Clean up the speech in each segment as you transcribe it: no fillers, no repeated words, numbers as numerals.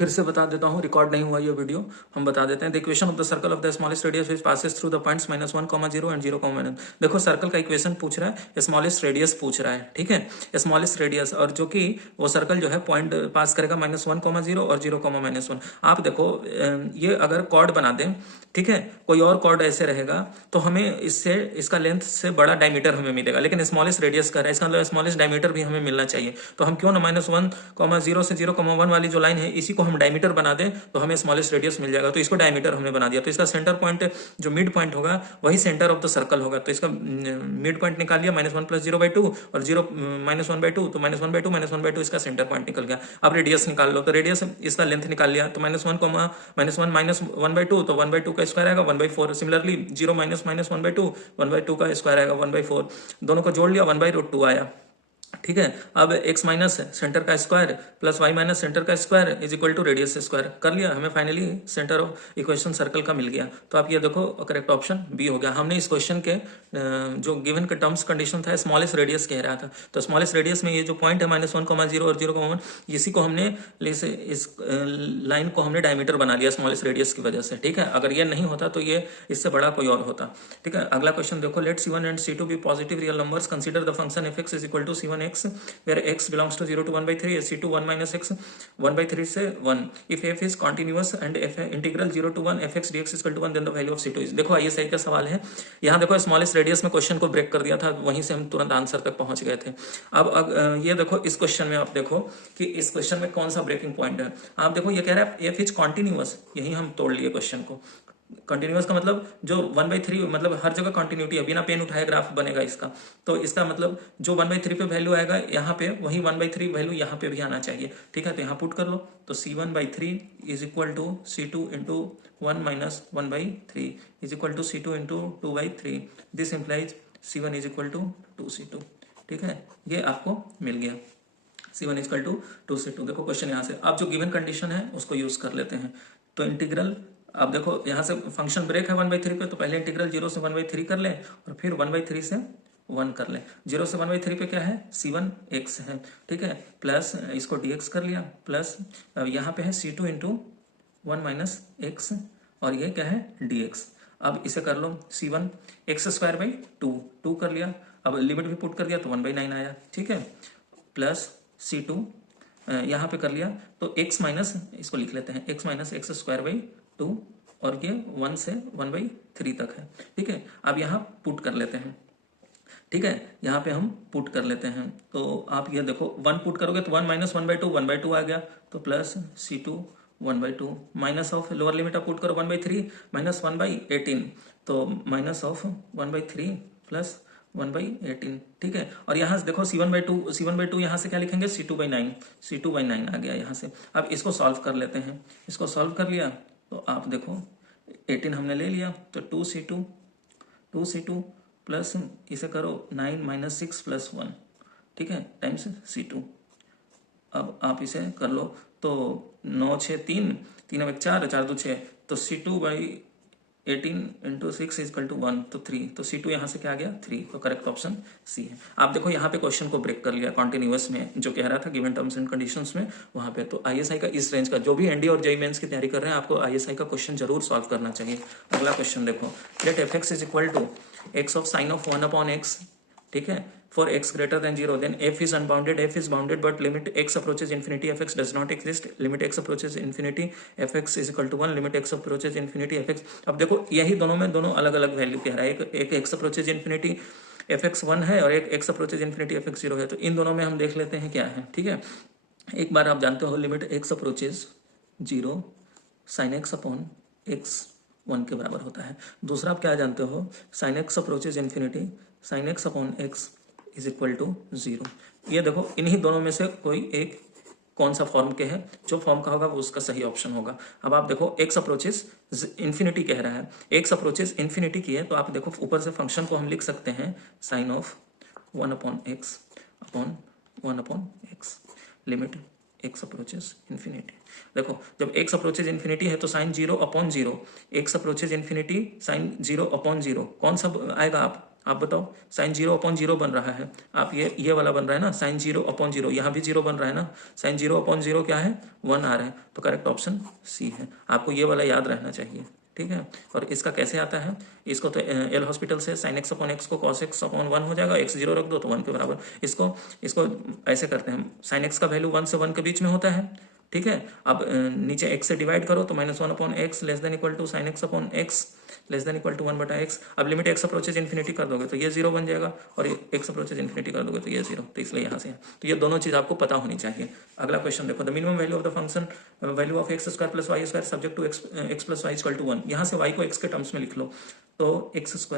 फिर से बता देता हूँ, रिकॉर्ड नहीं हुआ ये वीडियो, हम बता देते हैं। The equation of the circle of the smallest radius which passes through the points -1, 0 and 0, -1। देखो सर्कल का इक्वेशन पूछ रहा है, स्मॉलेस्ट रेडियस पूछ रहा है, ठीक है, स्मॉलेस्ट रेडियस, और जो कि वो सर्कल जो है पॉइंट पास करेगा -1, 0 और 0, -1। आप देखो ये अगर कॉर्ड बना दें, ठीक है, कोई और कॉर्ड ऐसे रहेगा तो हमें इससे इसका लेंथ से बड़ा डायमीटर हमें मिलेगा, लेकिन स्मॉलेस्ट रेडियस का है, इसका मतलब स्मॉलेस्ट डायमीटर भी हमें मिलना चाहिए। तो हम क्यों ना -1, 0 से 0, 1 वाली जो लाइन है इसी को हम डायमीटर बना दें तो हमें स्मॉलेस्ट रेडियस मिल जाएगा। तो इसको डायमीटर हमने बना दिया, तो इसका सेंटर पॉइंट जो मिड पॉइंट होगा वही सेंटर ऑफ द सर्कल होगा। तो इसका मिड पॉइंट निकाल लिया, -1 + 0/2 और 0 -1/2, तो -1/2 -1/2 इसका सेंटर पॉइंट निकल गया। अब रेडियस निकाल लो, तो रेडियस इसका लेंथ निकाल लिया, तो -1, -1/2 तो 1/2 का स्क्वायर आएगा 1/4। सिमिलरली 0 -1/2 1/2 का स्क्वायर आएगा 1/4। दोनों को जोड़ लिया 1/√2 आया, ठीक है। अब x माइनस सेंटर का square plus y minus centre का square is equal to radius square कर लिया, हमें finally centre of equation circle का मिल गया। तो आप ये देखो करेक्ट ऑप्शन बी हो गया। हमने इस क्वेश्चन के जो गिवन के टर्म्स कंडीशन था स्मॉलेस्ट रेडियस कह रहा था, तो स्मॉलेस्ट रेडियस में ये जो पॉइंट है -1, 0 और 0, 1 इसी को हमने इस लाइन को हमने डायमीटर बना लिया स्मॉलेस्ट रेडियस की वजह से, ठीक है। अगर ये नहीं होता तो ये इससे बड़ा कोई और होता, ठीक है। अगला क्वेश्चन देखो, let C1 and C2 be positive real numbers, consider the function f(x) is equal to C1x where x belongs to 0 to 1/3 C2 1 - x 1/3 से 1 if f is continuous and f integral 0 to 1 fx dx is equal to 1 then the value of C2 is। देखो आइए सही का सवाल है, यहाँ देखो smallest radius में क्वेश्चन को ब्रेक कर दिया था, वहीं से हम तुरंत आंसर तक पहुंच गए थे। अब ये देखो इस क्वेश्चन में आप देखो कि इस क्वेश्चन में कौन सा ब्रेकिंग पॉइंट है। आप देखो ये कह रहा है f इज कॉन्टिन्यूअस, यही हम तोड़ लिए क्वेश्चन को। कंटिन्यूअस का मतलब जो 1/3 मतलब हर जगह कंटिन्यूटी है, बिना पेन उठाए ग्राफ बनेगा इसका, तो इसका मतलब जो 1/3 पे वैल्यू आएगा यहाँ पे वही 1/3 वैल्यू यहाँ पे भी आना चाहिए, ठीक है। तो यहाँ पुट कर लो, तो C1/3 is equal to C2 into 1 - 1/3 is equal to C2 into 2/3। This implies C1 is equal to 2C2, ठीक है। ये आपको मिल गया, C1 is equal to 2C2। देखो क्वेश्चन यहाँ से अब जो गिवन कंडीशन है उसको यूज कर लेते हैं। तो इंटीग्रल, अब देखो यहाँ से फंक्शन ब्रेक है 1/3 पे, तो पहले इंटीग्रल 0 से 1/3 कर ले और फिर 1/3 से 1 कर ले। 0 से 1/3 पे क्या है, C1x है, ठीक है, प्लस इसको dx कर लिया, प्लस यहाँ पे है C2 इंटू 1 - x और ये क्या है dx। अब इसे कर लो C1 x² 2 कर लिया, अब लिमिट भी पुट कर दिया तो 1/9 आया, ठीक है, प्लस C2 यहाँ पे कर लिया तो x माइनस, इसको लिख लेते हैं x - x² 2 और ये 1 से 1/3 तक है, ठीक है। अब यहाँ पुट कर लेते हैं, ठीक है, यहाँ पे हम पुट कर लेते हैं। तो आप ये देखो 1 पुट करोगे तो 1 - 1/2 1/2 आ गया, तो plus C2 1/2 minus of lower limit आप पुट करो 1/3 माइनस 1/18, तो माइनस ऑफ 1/3 प्लस 1/18, ठीक है। और यहाँ से देखो C1/2 यहाँ से क्या लिखेंगे, C2/9 आ गया यहाँ से। अब इसको सॉल्व कर लेते हैं, इसको सॉल्व कर लिया तो आप देखो 18 हमने ले लिया, तो 2C2 प्लस इसे करो 9 - 6 + 1, ठीक है, टाइम्स C2। अब आप इसे कर लो तो 9 6 3 3 अब 4 4 2 6, तो C2/18 into 6 is equal to 1, तो 3, तो C2 यहाँ से क्या आ गया 3, तो करेक्ट ऑप्शन सी है। आप देखो यहाँ पे क्वेश्चन को ब्रेक कर लिया कॉन्टिन्यूअस में, जो कह रहा था गिवन टर्म्स एंड कंडीशंस में वहाँ पे। तो ISI का इस रेंज का जो भी एनडी और जेईई मेंस की तैयारी कर रहे हैं आपको ISI का क्वेश्चन जरूर सॉल्व करना चाहिए। अगला क्वेश्चन देखो, let fx is equal to x of sine of 1/x, ठीक है, for x greater than 0 then f is unbounded, f is bounded but limit x approaches infinity fx does not exist, limit x approaches infinity fx is equal to 1, limit x approaches infinity fx। अब देखो यही दोनों में दोनों अलग अलग value कह रहा है, एक x approaches infinity fx 1 है और एक x approaches infinity fx 0 है, तो इन दोनों में हम देख लेते हैं क्या है, ठीक है। एक बार आप जानते हो limit x approaches 0 sin x upon x 1 के बराबर होता है। दूसरा आप क्या जानते हो, sin x approaches infinity sin x upon x is equal to 0। ये देखो इन्हीं दोनों में से कोई एक कौन सा फॉर्म के है, जो फॉर्म का होगा वो उसका सही ऑप्शन होगा। अब आप देखो x अप्रोचेस इन्फिनिटी कह रहा है, x अप्रोचेस इन्फिनिटी की है, तो आप देखो ऊपर से फंक्शन को हम लिख सकते हैं sine of 1/x upon 1/x limit x approaches infinity. देखो जब x अप्रोचेस इन्फिनिटी है तो sine 0/0, x approaches infinity sine 0/0 कौन सा आएगा, आप आप बताओ, साइन 0/0 बन रहा है, आप ये वाला बन रहा है ना, साइन 0/0, यहाँ भी 0 बन रहा है ना, साइन 0/0 क्या है, 1 आ रहा है, तो करेक्ट ऑप्शन सी है। आपको ये वाला याद रहना चाहिए, ठीक है। और इसका कैसे आता है, इसको तो एल हॉस्पिटल से साइन x/x को cos x/1 हो जाएगा, x 0 रख दो तो 1 के बराबर। इसको ऐसे करते हैं, साइन x का वैल्यू 1 से 1 के बीच में होता है, ठीक है। अब नीचे x से डिवाइड करो तो -1/x less than equal to sine x/x less than equal to 1/x। अब लिमिट x अप्रोचेज इन्फिनिटी कर दोगे तो ये 0 बन जाएगा, और x अप्रोचेज इन्फिनिटी कर दोगे तो ये 0, तो इसलिए यहाँ से तो ये दोनों चीज़ आपको पता होनी चाहिए। अगला क्वेश्चन देखो, the minimum value of the function value of x² + y² subject to x + y = 1। यहाँ से y को x के टर्म्स में लिख लो, तो x² +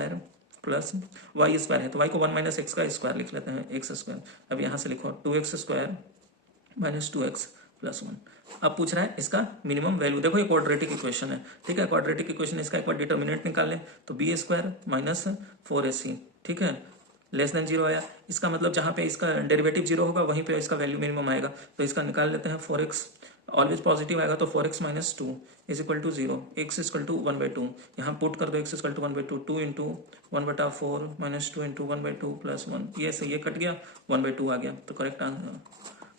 y² है, तो y को 1 - x का स्क्वायर लिख लेते हैं, x²। अब यहाँ से लिखो 2x² - 2x + 1। अब पूछ रहा है इसका मिनिमम वैल्यू। देखो ये क्वाड्रेटिक इक्वेशन है, ठीक है, क्वाड्रेटिक इक्वेशन, इसका एक बार डिटर्मिनेंट निकाल लें तो b² - 4ac, ठीक है, लेस देन 0 आया। इसका मतलब जहाँ पे इसका डेरिवेटिव 0 होगा वहीं पे इसका वैल्यू मिनिमम आएगा, तो इसका निकाल लेते हैं। 4x ऑलवेज पॉजिटिव आएगा, तो 4x - 2 = 0, x = 1/2। यहाँ पुट कर दो, x = 1/2, 2 × 1/4 - 2 × 1/2 + 1, ये से ये कट गया, 1/2 आ गया, तो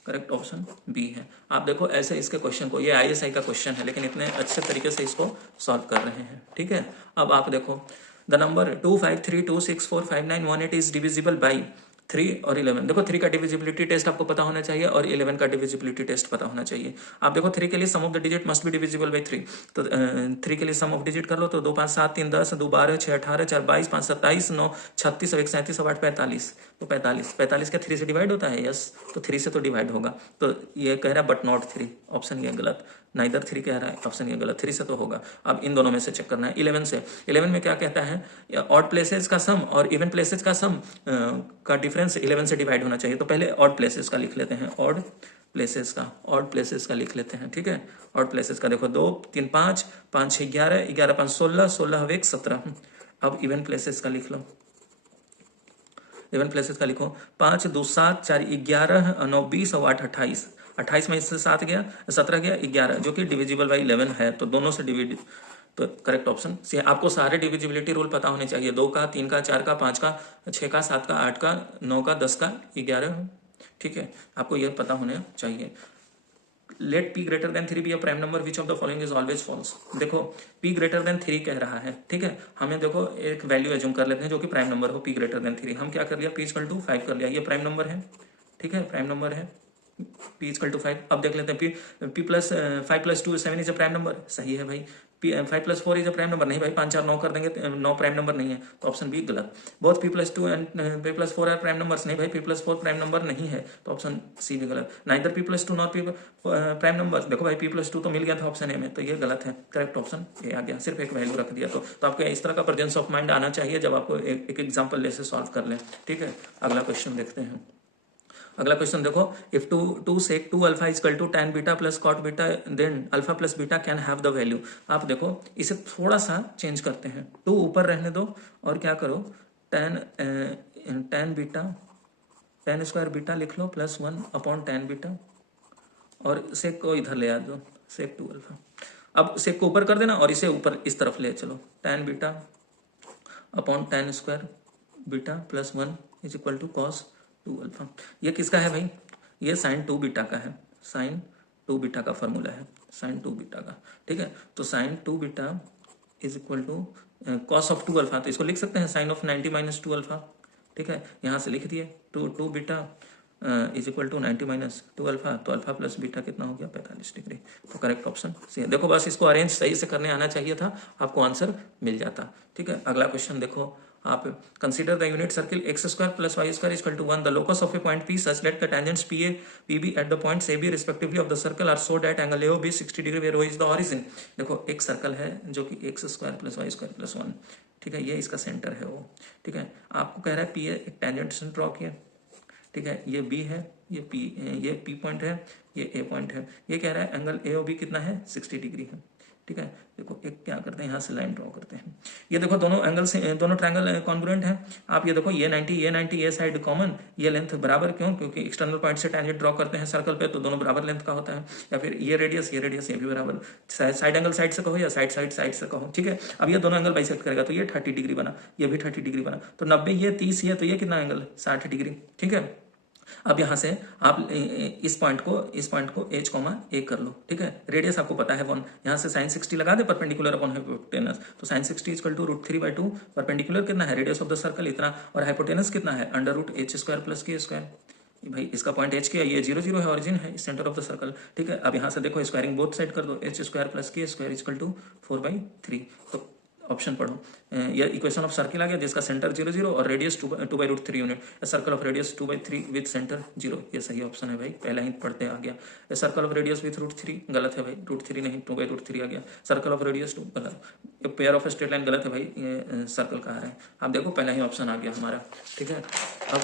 करेक्ट ऑप्शन बी है। आप देखो ऐसे इसके क्वेश्चन को, ये ISI का क्वेश्चन है लेकिन इतने अच्छे तरीके से इसको सॉल्व कर रहे हैं, ठीक है। अब आप देखो, the number 253264591 is divisible by 3 और 11। देखो 3 का डिविजिबिलिटी टेस्ट आपको पता होना चाहिए और 11 का डिविजिबिलिटी टेस्ट पता होना चाहिए। आप देखो 3 के लिए sum of the digit must be divisible by 3, तो 3 के लिए सम ऑफ डिजिट कर लो, तो 2 5 7 3 10, 2 12 6 18 4 22 5 27 9 36 1 37 8 45, तो 45 क्या 3 से डिवाइड होता है, यस, तो 3 से तो डिवाइड होगा, तो ये कह रहा है बट नॉट 3, ऑप्शन ये गलत, नाइदर 3 कह रहा है, ऑप्शन ये गलत, 3 से तो होगा। अब इन दोनों में से चेक करना है। 11 से, 11 में क्या कहता है, ऑड प्लेसेस का सम और इवन प्लेसेस का सम का डिफरेंस 11 से डिवाइड होना चाहिए, तो पहले ऑड प्लेसेस का लिख लेते हैं, ऑड प्लेसेस का लिख लेते हैं, ठीक है। ऑड प्लेसेस का देखो 2 3 5 5 6 11 11 5 16 16 1 17। अब इवन प्लेसेस का लिख लो, इवन प्लेसेस का लिखो 5 2 7 4 11 9 20 और 8 28, 28 में इससे 7 गया, 17 गया, 11, जो कि डिविजिबल बाई 11 है, तो दोनों से डिविड, तो करेक्ट ऑप्शन सी। आपको सारे डिविजिबिलिटी रूल पता होने चाहिए, 2 का 3 का 4 का 5 का 6 का 7 का 8 का 9 का 10 का 11, ठीक है, आपको यह पता होना चाहिए। Let p greater than 3 be a prime number which of the following is always false. देखो p greater than 3 कह रहा है, ठीक है, हमें देखो एक वैल्यू एज्यूम कर लेते हैं जो कि प्राइम नंबर हो, p greater than 3। हम क्या कर लिया, p = 5 कर लिया, ये प्राइम नंबर है, ठीक है, प्राइम नंबर है, p = 5। अब देख लेते हैं p + 5 + 2 7 is a prime number, सही है भाई। 5 + 4 इज अ प्राइम नंबर, नहीं भाई, 5 4 9 कर देंगे, 9 प्राइम नंबर नहीं है, तो ऑप्शन बी गलत। Both p + 2 and p + 4 are prime numbers, नहीं भाई, p + 4 प्राइम नंबर नहीं है, तो ऑप्शन सी भी गलत। Neither p + 2 not p prime number, देखो भाई p + 2 तो मिल गया था ऑप्शन ए में, तो ये गलत है, करेक्ट ऑप्शन ए आ गया, सिर्फ एक वैल्यू रख दिया, तो आपको इस तरह का प्रेजेंस ऑफ माइंड आना चाहिए जब आपको एक एग्जाम्पल ले से सॉल्व कर लें, ठीक है। अगला क्वेश्चन देखते हैं। अगला क्वेश्चन देखो, if 2 sec 2 alpha equal to tan beta plus cot beta then alpha plus beta can have the value. आप देखो इसे थोड़ा सा चेंज करते हैं, 2 ऊपर रहने दो और क्या करो, tan beta tan square beta लिख लो प्लस 1/tan बीटा, और सेक को इधर ले आ दो, sec 2 अल्फा। अब सेक को ऊपर कर देना और इसे ऊपर इस तरफ ले चलो, tan beta tan square beta plus 1 = cos 2 alpha. ये किसका है भाई, ये sin 2 बीटा का है, sin 2 बीटा का फॉर्मूला है, sin 2 बीटा का, ठीक है। तो sin 2 beta = cos of 2 alpha, तो इसको लिख सकते हैं sin of 90 - 2 अल्फा, ठीक है, यहाँ से लिख दिए 2 बीटा = 90 - 2 अल्फा, तो अल्फा प्लस बीटा कितना हो गया, 45 डिग्री, तो करेक्ट ऑप्शन सी है। देखो बस इसको अरेंज सही से करने आना चाहिए था, आपको आंसर मिल जाता, ठीक है। अगला क्वेश्चन देखो आप, consider the unit circle x² + y² = 1, the locus of a point P such that the tangents PA PB at the points AB respectively of the circle are so that angle AOB 60 degree where O is the origin. देखो एक circle है जो कि x² + y² + 1, ठीक है, ये इसका centre है वो, ठीक है। आपको कह रहा है PA एक टेंजेंट ड्रॉ किया, ठीक है, ये B है, ये P पॉइंट है, ये A पॉइंट है, ये कह रहा है एंगल AOB कितना है, 60 डिग्री है, ठीक है। देखो एक क्या करते हैं, यहाँ से लाइन ड्रॉ करते हैं। ये देखो दोनों एंगल से दोनों ट्रायंगल कॉन्ग्रुएंट हैं। आप ये देखो ये 90 ये साइड कॉमन, ये लेंथ बराबर, क्यों? क्योंकि एक्सटर्नल पॉइंट से टेंजेंट ड्रॉ करते हैं सर्कल पे, तो दोनों बराबर लेंथ का होता है। या फिर ये रेडियस ये भी बराबर, साइड एंगल साइड से कहो या साइड से कहो, ठीक है। अब ये दोनों एंगल बाइसेक्ट करेगा तो ये 30 डिग्री बना, ये भी 30 डिग्री बना, तो 90 ये 30 ये, तो ये कितना एंगल 60 डिग्री, ठीक है। अब यहाँ से आप इस पॉइंट को h कॉमा ए कर लो, ठीक है। रेडियस आपको पता है 1, यहाँ से sin 60 लगा दे परपेंडिकुलर अपॉन हाइपोटेनस, तो sin 60 इक्वल टू √3/2, परपेंडिकुलर कितना है, रेडियस ऑफ द सर्कल इतना, और हाइपोटेनस कितना है √h² + k²। भाई इसका पॉइंट h के, ये 0 0 है, ऑरिजिन है, सेंटर ऑफ द सर्कल, ठीक है। अब यहाँ से देखो स्क्वायरिंग बोथ साइड कर दो, h² + k² इक्वल टू 4/3। तो ऑप्शन पढ़ो, ये इक्वेशन ऑफ सर्किल आ गया जिसका सेंटर 0 0 और radius 2/√3 unit, circle of radius 2/3 with centre 0, ये सही ऑप्शन है भाई, पहला ही पढ़ते आ गया। सर्कल ऑफ रेडियस विथ √3 गलत है भाई, √3 नहीं 2/√3 आ गया। सर्कल ऑफ रेडियस 2 गलत, पेयर ऑफ स्ट्रेट लाइन गलत है भाई, ये सर्कल कहाँ है। आप देखो पहला ही ऑप्शन आ गया हमारा, ठीक है। अब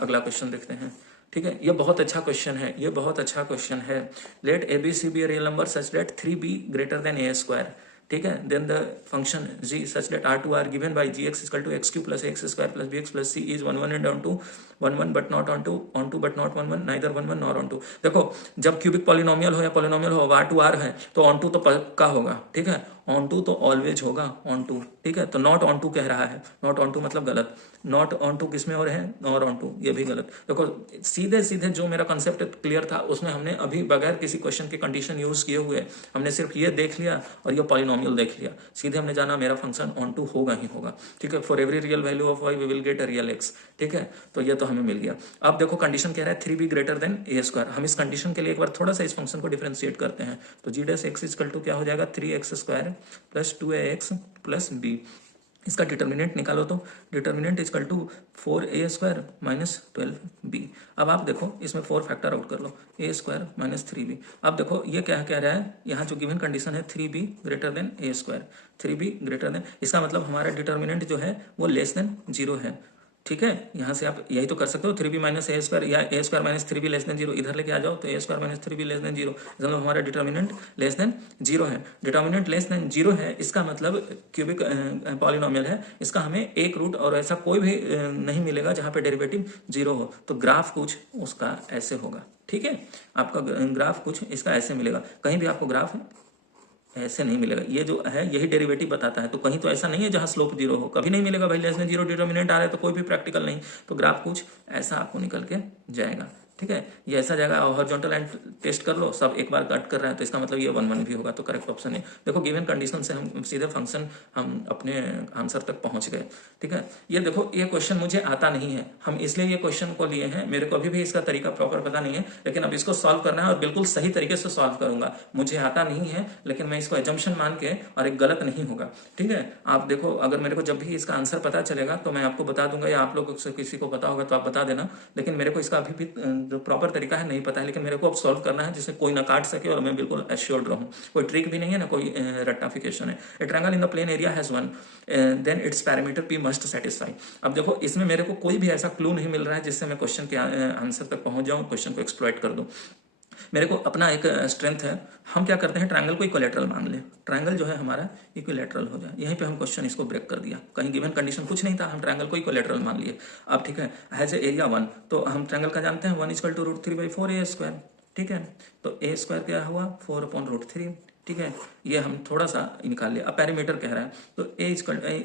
अगला क्वेश्चन देखते हैं, ठीक है। ये बहुत अच्छा क्वेश्चन है, ये बहुत अच्छा क्वेश्चन है। Let ABC be real number such that 3b greater than a², ठीक है। Then the function g such that r2 are given by gx equal to x cube plus x square plus bx plus c is 1 1 and onto 1 1 but not onto but not 1 1, neither 1 1 nor onto। देखो जब cubic polynomial हो या polynomial हो, r2 r है तो on to तो पक्का होगा, ठीक है। ऑन टू तो ऑलवेज होगा ऑन टू, ठीक है। तो नॉट ऑन टू कह रहा है, नॉट ऑन टू मतलब गलत, नॉट ऑन टू किस में हो रहे हैं, नॉर ऑन टू, ये भी गलत। देखो सीधे सीधे जो मेरा कंसेप्ट क्लियर था उसमें हमने अभी बगैर किसी क्वेश्चन के कंडीशन यूज किए हुए हमने सिर्फ ये देख लिया और ये पॉलिनोमियल देख लिया, सीधे हमने जाना मेरा फंक्शन ऑन टू होगा ही होगा, ठीक है। For every real value of y we will get a real x, ठीक है। तो ये तो हमें मिल गया। अब देखो कंडीशन कह रहा है 3b ग्रेटर देन a²। हम इस कंडीशन के लिए एक बार थोड़ा सा इस फंक्शन को डिफरेंशिएट करते हैं, तो g' इक्वल टू क्या हो जाएगा 3x² + 2ax + b। इसका डिटर्मिनेंट निकालो, तो determinant equal to 4a² - 12b। अब आप देखो इसमें 4 फैक्टर आउट कर लो, a² - 3b। अब देखो ये क्या कह रहा है, यहाँ जो गिवन कंडीशन है 3b greater than a², 3b greater then, इसका मतलब हमारा डिटर्मिनेंट जो है वो लेस देन 0 है, ठीक है। यहाँ से आप यही तो कर सकते हो, 3b - a² या a² - 3b लेस देन 0, इधर लेके आ जाओ तो a² - 3b लेस देन 0, मतलब हमारा डिटर्मिनेंट लेस देन 0 है। डिटर्मिनेंट लेस देन 0 है, इसका मतलब क्यूबिक पॉलिनोमियल है, इसका हमें एक रूट और ऐसा कोई भी नहीं मिलेगा जहाँ पे डेरिवेटिव 0 हो। तो ग्राफ कुछ उसका ऐसे होगा, ठीक है। आपका ग्राफ कुछ इसका ऐसे मिलेगा, कहीं भी आपको ग्राफ ऐसे नहीं मिलेगा, ये जो है यही डेरिवेटिव बताता है। तो कहीं तो ऐसा नहीं है जहां स्लोप 0 हो, कभी नहीं मिलेगा भाई, लेस देन 0 डिटर्मिनेंट आ रहा है तो कोई भी प्रैक्टिकल नहीं। तो ग्राफ कुछ ऐसा आपको निकल के जाएगा, ठीक है। ये ऐसा जाएगा, हॉरिजॉन्टल लाइन टेस्ट कर लो, सब एक बार कट कर रहा है तो इसका मतलब ये 1 1 भी होगा, तो करेक्ट ऑप्शन है। देखो गिवन कंडीशन से हम सीधे फंक्शन हम अपने आंसर तक पहुंच गए, ठीक है। ये देखो ये क्वेश्चन मुझे आता नहीं है, हम इसलिए ये क्वेश्चन को लिए हैं, मेरे को अभी भी इसका तरीका प्रॉपर पता नहीं है, लेकिन अब इसको सॉल्व करना है और बिल्कुल सही तरीके से सॉल्व करूंगा। मुझे आता नहीं है लेकिन मैं इसको एजम्पशन मान के, और एक गलत नहीं होगा, ठीक है। आप देखो अगर मेरे को जब भी इसका आंसर पता चलेगा तो मैं आपको बता दूंगा, या आप लोग से किसी को पता होगा तो आप बता देना, लेकिन मेरे को इसका अभी भी जो प्रॉपर तरीका है नहीं पता है, लेकिन मेरे को अब सॉल्व करना है जिससे कोई ना काट सके और मैं बिल्कुल एश्योर्ड रहूं। कोई ट्रिक भी नहीं है ना कोई रट्टाफिकेशन है। A triangle in the plane area has one, then its parameter p must satisfy. अब देखो इसमें मेरे को कोई भी ऐसा क्लू नहीं मिल रहा है जिससे मैं क्वेश्चन के आंसर तक पहुंच जाऊं, क्वेश्चन को एक्सप्लॉइट कर दूं। मेरे को अपना एक स्ट्रेंथ है, हम क्या करते हैं ट्रायंगल को इक्विलैटरल मान ले, ट्रायंगल जो है हमारा इक्विलैटरल हो जाए। यहीं पे हम क्वेश्चन इसको ब्रेक कर दिया, कहीं गिवन कंडीशन कुछ नहीं था, हम ट्रायंगल को इक्विलैटरल मान लिए। अब ठीक है, हैज ए एरिया 1, तो हम ट्रायंगल का जानते हैं 1 = √3/4a², ठीक है। तो a² क्या हुआ 4/√3, ठीक है। ये हम थोड़ा सा निकाल लिया। अब पैरामीटर कह रहा है तो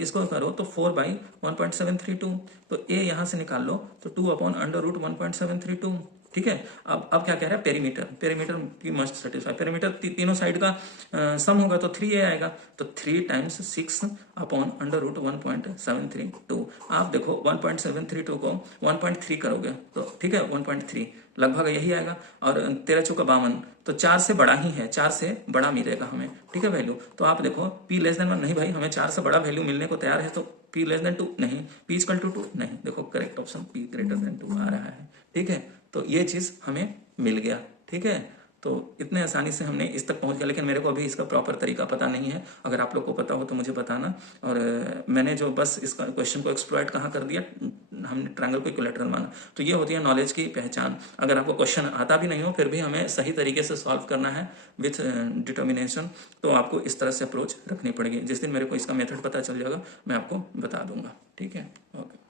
इसको करो तो 4/1.732, तो a यहाँ से निकाल लो तो 2/√1.732, ठीक है। अब क्या कह रहा है पेरीमीटर की मस्ट सेटिस्फाई, पेरीमीटर तीनों साइड का सम होगा तो 3a आएगा, तो 3 × 6/√1.732। आप देखो 1.732 को 1.3 करोगे तो ठीक है 1.3 लगभग यही आएगा, और 13 × 52 तो 4 से बड़ा ही है, 4 से बड़ा मिलेगा हमें, ठीक है वैल्यू। तो आप देखो p < 1 नहीं भाई, हमें 4 से बड़ा वैल्यू मिलने को तैयार है, तो p < 2 नहीं, p = 2 नहीं, देखो करेक्ट ऑप्शन p < 2 आ रहा है, ठीक है। तो ये चीज हमें मिल गया, ठीक है। तो इतने आसानी से हमने इस तक पहुंच गया, लेकिन मेरे को अभी इसका प्रॉपर तरीका पता नहीं है। अगर आप लोग को पता हो तो मुझे बताना। और मैंने जो बस इसका क्वेश्चन को एक्सप्लॉइट कहाँ कर दिया, हमने ट्रायंगल को इक्विलैटरल माना। तो ये होती है नॉलेज की पहचान। अगर आपको क्वेश्चन आता भी नहीं हो फिर भी हमें सही तरीके से सॉल्व करना है विथ डिटर्मिनेशन, तो आपको इस तरह से अप्रोच रखनी पड़ेगी। जिस दिन मेरे को इसका मेथड पता चल जाएगा मैं आपको बता दूंगा। ठीक है, ओके।